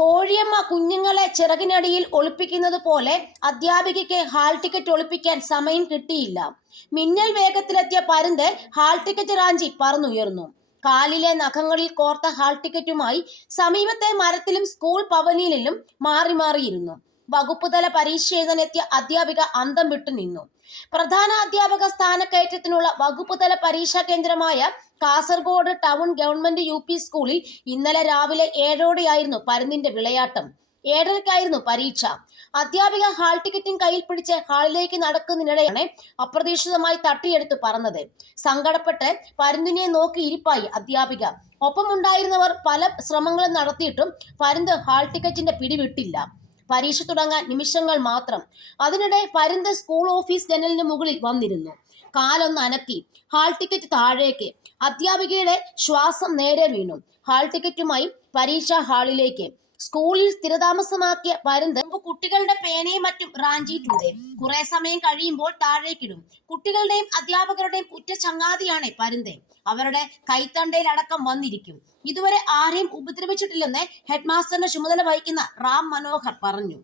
കോഴിയമ്മ കുഞ്ഞുങ്ങളെ ചിറകിനടിയിൽ ഒളിപ്പിക്കുന്നത് പോലെ അധ്യാപികയ്ക്ക് hall ticket ഒളിപ്പിക്കാൻ സമയം കിട്ടിയില്ല. മിന്നൽ വേഗത്തിലെത്തിയ പരുന്ത് ഹാൾ ടിക്കറ്റ് റാഞ്ചി പറന്നുയർന്നു. കാലിലെ നഖങ്ങളിൽ കോർത്ത ഹാൾ ടിക്കറ്റുമായി സമീപത്തെ മരത്തിലും സ്കൂൾ പവനിലും മാറി മാറിയിരുന്നു. വകുപ്പുതല പരീക്ഷ എഴുതാനെത്തിയ അധ്യാപിക അന്തം വിട്ടു നിന്നു പ്രധാന അധ്യാപക സ്ഥാനക്കയറ്റത്തിനുള്ള വകുപ്പുതല പരീക്ഷാ കേന്ദ്രമായ Kasaragod town government U P സ്കൂളിൽ ഇന്നലെ രാവിലെ ഏഴോടെയായിരുന്നു പരുന്തിന്റെ വിളയാട്ടം. ഏഴരക്കായിരുന്നു പരീക്ഷ. അധ്യാപിക ഹാൾ ടിക്കറ്റും കയ്യിൽ പിടിച്ച് ഹാളിലേക്ക് നടക്കുന്നതിനിടെയാണ് അപ്രതീക്ഷിതമായി തട്ടിയെടുത്ത് പറന്നത്. സങ്കടപ്പെട്ട് പരുന്തിനെ നോക്കി ഇരിപ്പായി അധ്യാപിക. ഒപ്പമുണ്ടായിരുന്നവർ പല ശ്രമങ്ങളും നടത്തിയിട്ടും പരുന്ത് ഹാൾ ടിക്കറ്റിന്റെ പിടിവിട്ടില്ല. പരീക്ഷ തുടങ്ങാൻ നിമിഷങ്ങൾ മാത്രം. അതിനിടെ പരുന്ത് സ്കൂൾ ഓഫീസ് ജനലിന് മുകളിൽ വന്നിരുന്നു. കാലൊന്ന് അനക്കി. ഹാൾ ടിക്കറ്റ് താഴേക്ക്. അധ്യാപികയുടെ ശ്വാസം നേരെ വീണു. ഹാൾ ടിക്കറ്റുമായി പരീക്ഷാ ഹാളിലേക്ക് സ്കൂളിൽ സ്ഥിരതാമസമാക്കിയ പരുന്ത് കുട്ടികളുടെ പേനയും മറ്റും റാഞ്ചിയിട്ടുണ്ട് കുറെ സമയം കഴിയുമ്പോൾ താഴേക്കിടും കുട്ടികളുടെയും അധ്യാപകരുടെയും ഉറ്റ ചങ്ങാതിയാണ് പരുന്ത്. അവരുടെ കൈത്തണ്ടയിൽ അടക്കം വന്നിരിക്കും. ഇതുവരെ ആരെയും ഉപദ്രവിച്ചിട്ടില്ലെന്ന് ഹെഡ്മാസ്റ്ററിന്റെ ചുമതല വഹിക്കുന്ന റാം മനോഹർ പറഞ്ഞു.